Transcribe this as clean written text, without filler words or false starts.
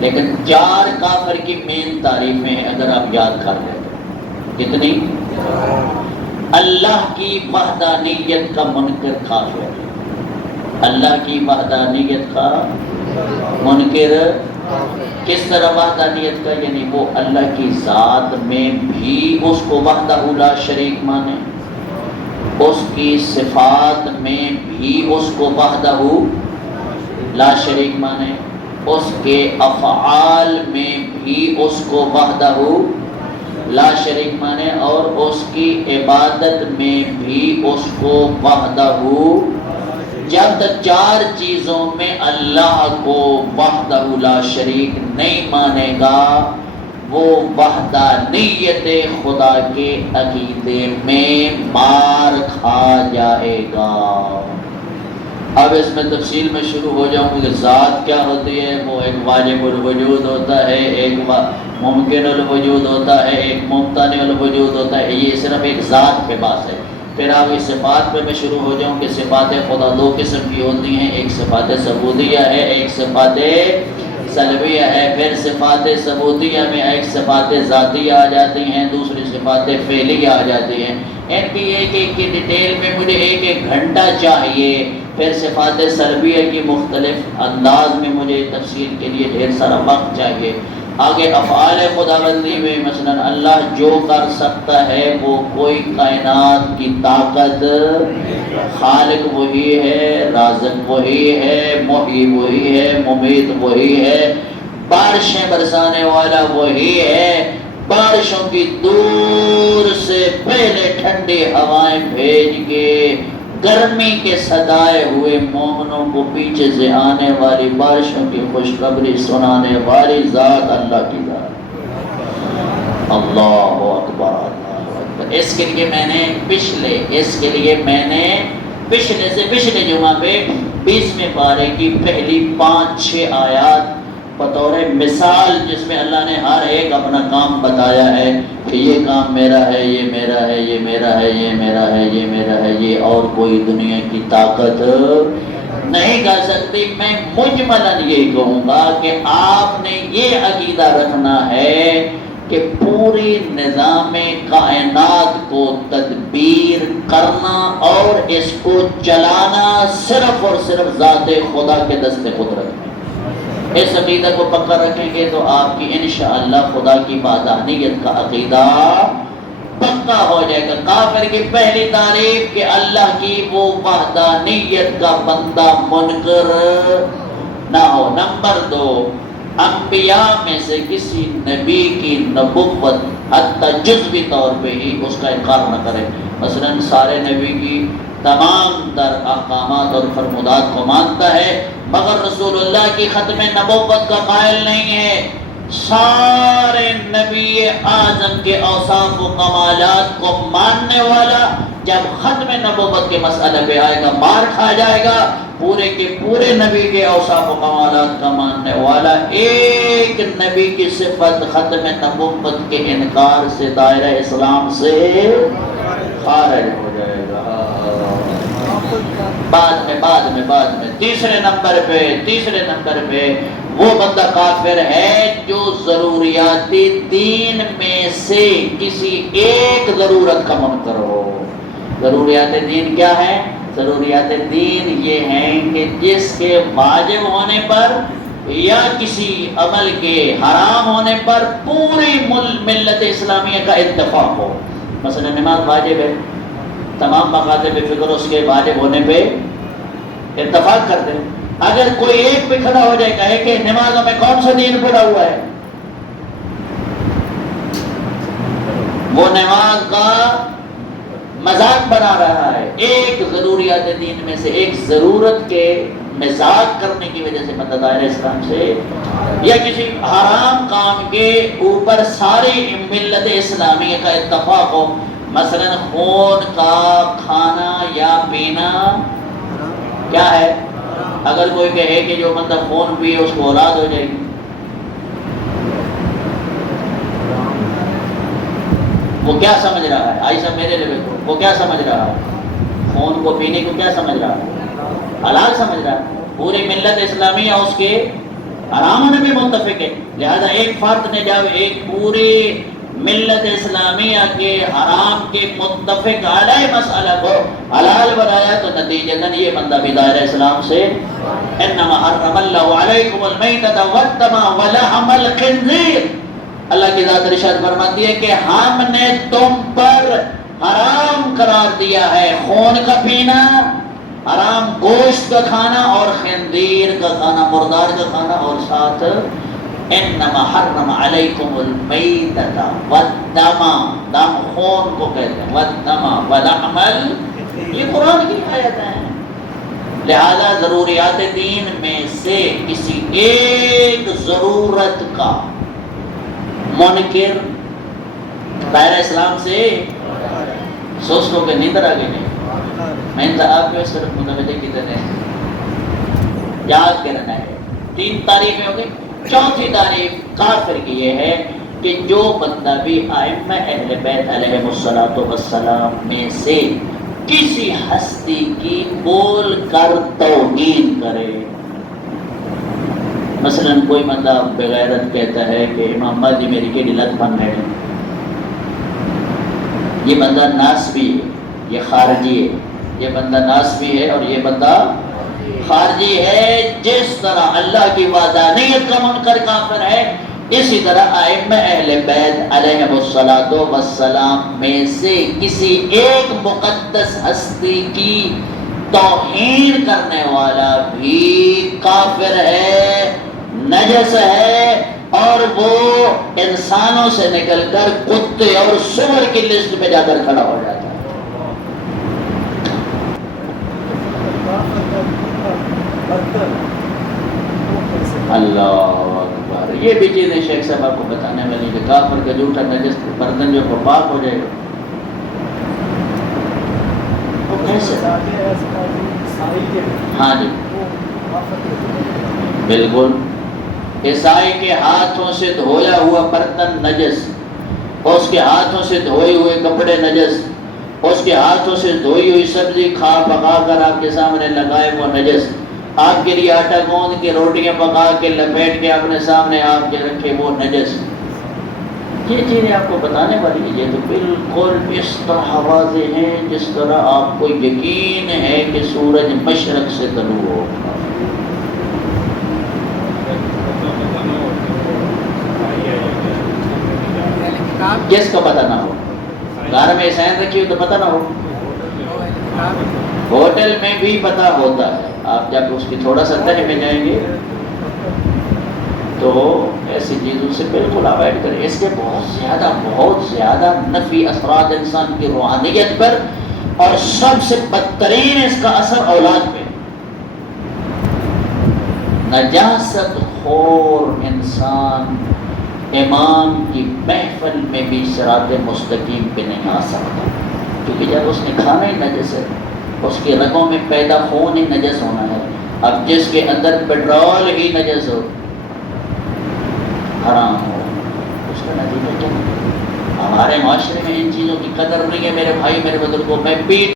لیکن 4 کافر کی مین تعریفیں ہیں اگر آپ یاد کر لیں تو کتنی؟ اللہ کی وحدانیت کا منکر کافر، اللہ کی وحدانیت کا منکر، کس طرح وحدانیت کا؟ یعنی وہ اللہ کی ذات میں بھی اس کو وحدہ لا شریک مانے، اس کی صفات میں بھی اس کو وحدہ لا شریک مانے، اس کے افعال میں بھی اس کو وحدہ لا شریک مانے، اور اس کی عبادت میں بھی اس کو وحدہ۔ جب تک 4 چیزوں میں اللہ کو وحدہ لا شریک نہیں مانے گا وہ وحدانیت خدا کے عقیدے میں مار کھا جائے گا۔ اب اس میں تفصیل میں شروع ہو جاؤں کہ ذات کیا ہوتی ہے۔ وہ ایک واجب الوجود ہوتا ہے، ایک ممکن الوجود ہوتا ہے، ایک ممتنع الوجود ہوتا ہے، یہ صرف ایک ذات پہ بات ہے۔ پھر آپ اس صفات پہ میں شروع ہو جاؤں کہ صفات خدا 2 قسم کی ہوتی ہیں، ایک صفات ثبوتیہ ہے، ایک صفات سلبیہ ہے۔ پھر صفات ثبوتیہ میں ایک صفات ذاتیہ آ جاتی ہیں، دوسری صفات فعلیہ آ جاتی ہیں۔ ان کی ایک ایک کی ڈیٹیل میں مجھے 1 گھنٹہ چاہیے۔ پھر صفات سلبیہ کی مختلف انداز میں مجھے تفصیل کے لیے ڈھیر سارا وقت چاہیے۔ آگے افعال خداوندی میں مثلا اللہ جو کر سکتا ہے وہ کوئی کائنات کی طاقت، خالق وہی ہے، رازق وہی ہے، محیی وہی ہے، ممیت وہی ہے، بارشیں برسانے والا وہی ہے، بارشوں کی دور سے پہلے ٹھنڈی ہوائیں بھیج کے گرمی کے صدائے ہوئے مومنوں کو پیچھے سے آنے والی بارشوں کی خوشخبری سنانے والی ذات اللہ کی ذات۔ اللہ اکبر اللہ اکبر۔ اس کے لیے میں نے پچھلے سے پچھلے جمعہ پہ 20ویں پارے کی پہلی 5-6 آیات بطور مثال، جس میں اللہ نے ہر ایک اپنا کام بتایا ہے کہ یہ کام میرا ہے، یہ میرا ہے، یہ میرا ہے، یہ میرا ہے، یہ میرا ہے، یہ اور کوئی دنیا کی طاقت نہیں کر سکتی۔ میں مجملاً یہ کہوں گا کہ آپ نے یہ عقیدہ رکھنا ہے کہ پوری نظام کائنات کو تدبیر کرنا اور اس کو چلانا صرف اور صرف ذات خدا کے دست قدرت میں۔ اس عقیدہ کو پکا رکھیں گے تو آپ کی انشاءاللہ خدا کی وحدانیت کا عقیدہ پکا ہو جائے گا۔ کافر کی پہلی تعریف کہ اللہ کی وہ وحدانیت کا بندہ منکر نہ ہو۔ نمبر 2، انبیاء میں سے کسی نبی کی نبوت حتی جزوی طور پہ ہی اس کا انکار نہ کرے۔ مثلا سارے نبی کی تمام در احکامات اور فرمودات کو مانتا ہے، مگر رسول اللہ کی ختم نبوت کا قائل نہیں ہے۔ سارے نبی اعظم کے اوصاف و کمالات کو ماننے والا جب ختم نبوت کے مسئلے پہ آئے گا مار کھا جائے گا۔ پورے کے پورے نبی کے اوصاف و کمالات کا ماننے والا ایک نبی کی صفت ختم نبوت کے انکار سے دائرہ اسلام سے خارج ہو جائے گا۔ بعد میں تیسرے نمبر پہ وہ بندہ کافر ہے جو ضروریات دین میں سے کسی ایک ضرورت کا منکر ہو۔ ضروریات دین کیا ہے؟ ضروریات دین یہ ہیں کہ جس کے واجب ہونے پر یا کسی عمل کے حرام ہونے پر پوری ملت اسلامیہ کا اتفاق ہو۔ مثلا نماز واجب ہے، تمام مکاتب فکر اس کے واجب ہونے پہ اتفاق کرتے ہیں۔ اگر کوئی ایک پہ کھڑا ہو جائے کہے کہ نمازوں میں کون سا دین پڑا ہوا ہے، وہ نماز کا مذاق بنا رہا ہے۔ ایک ضروریات دین میں سے ایک ضرورت کے مذاق کرنے کی وجہ سے بندہ دائرہ اسلام سے، یا کسی حرام کام کے اوپر ساری ملت اسلامیہ کا اتفاق ہو۔ مثلا خون کا کھانا یا پینا کیا ہے؟ اگر کوئی کہے کہ جو بندہ خون پیے اس کو اولاد ہو جائے گی، وہ کیا سمجھ رہا ہے؟ آئی سب میرے لیے وہ کیا سمجھ رہا ہے؟ خون کو پینے کو کیا سمجھ رہا ہے؟ حلال سمجھ رہا ہے۔ پوری ملت اسلامیہ اس کے حرام ہونے میں متفق ہے. لہذا ایک فرد نے جب ایک پوری ملت اسلامیہ کے حرام کے متفق علیہ مسئلہ کو حلال بنایا تو نتیجتاً یہ بندہ بھی دائرہ اسلام سے. انما حرم اللہ علیکم المیتۃ والدم ولحم الخنزیر. اللہ کی ذات ارشاد فرماتی ہے کہ ہم نے تم پر حرام قرار دیا ہے خون کا پینا، حرام گوشت کا کھانا اور خنزیر کا کھانا، مردار کا کھانا، اور ساتھ انما حرم علیکم المیتۃ والدم، دم خون کو کہتے ہیں، والدم ولحم، یہ قرآن کی آیت ہے. لہذا ضروریات دین میں سے کسی ایک ضرورت کا منکر دائرہ اسلام سے سوچ لو کہ نیندر آگے نہیں. میں آپ کو صرف متوجہ کی طرح یاد کرنا ہے. 3 تعریفیں ہو گئی. چوتھی تعریف کافر کی یہ ہے کہ جو بندہ بھی ائمہ اہل بیت علیہم الصلوۃ والسلام میں سے کسی ہستی کی بول کر توہین کرے. مثلا کوئی بندہ بغیرت کہتا ہے کہ امام مہدی میری کے لت بن گئے، یہ بندہ ناسبی ہے، یہ خارجی ہے. یہ بندہ ناسبی ہے اور یہ بندہ خارجی ہے. جس طرح اللہ کی وحدانیت کا منکر کافر ہے، اسی طرح ائمہ اہل بیت علیہم الصلوۃ والسلام میں سے کسی ایک مقدس ہستی کی توہین کرنے والا بھی کافر ہے، نجس ہے، اور وہ انسانوں سے نکل کر کتے اور سور کی لسٹ میں جا کر کھڑا ہو جاتا ہے. اللہ اکبر. یہ بھی چیزیں شیخ صاحب آپ کو بتانے والی کہ کافر کا جھوٹا نجس برتن جو پاک ہو جائے گا وہ کیسے؟ ہاں جی بالکل. عیسائی کے ہاتھوں سے دھویا ہوا برتن نجس، اس کے ہاتھوں سے دھوئے ہوئے کپڑے نجس، اس کے ہاتھوں سے دھوئی ہوئی سبزی کھا پکا کر آپ کے سامنے لگائے وہ نجس، آپ کے لیے آٹا گوندھ کے روٹیاں پکا کے لپیٹ کے اپنے سامنے آپ کے رکھے وہ نجس. یہ چیزیں آپ کو بتانے والی یہ تو بالکل اس طرح واضح ہیں جس طرح آپ کو یقین ہے کہ سورج مشرق سے طلوع ہو. جس کو پتہ نہ ہو، گھر میں سین رکھی ہو تو پتہ نہ ہو، ہوٹل میں بھی پتہ ہوتا ہے. آپ جب اس کی تھوڑا سا تہ میں جائیں گے تو ایسی چیزوں سے بالکل اوائڈ کریں. اس کے بہت زیادہ نفی اثرات انسان کی روحانیت پر، اور سب سے بدترین اس کا اثر اولاد پہ. نجاست خور انسان امام کی محفل میں بھی صراط مستقیم پہ نہیں آ سکتا، کیونکہ جب اس نے کھانا ہی نجس ہے، اس کی رگوں میں پیدا خون ہی نجس ہونا ہے. اب جس کے اندر پیٹرول ہی نجس ہو، حرام ہو، اس کا نتیجہ کیا ہے؟ ہمارے معاشرے میں ان چیزوں کی قدر نہیں ہے میرے بھائی میرے بزرگوں. میں پیٹ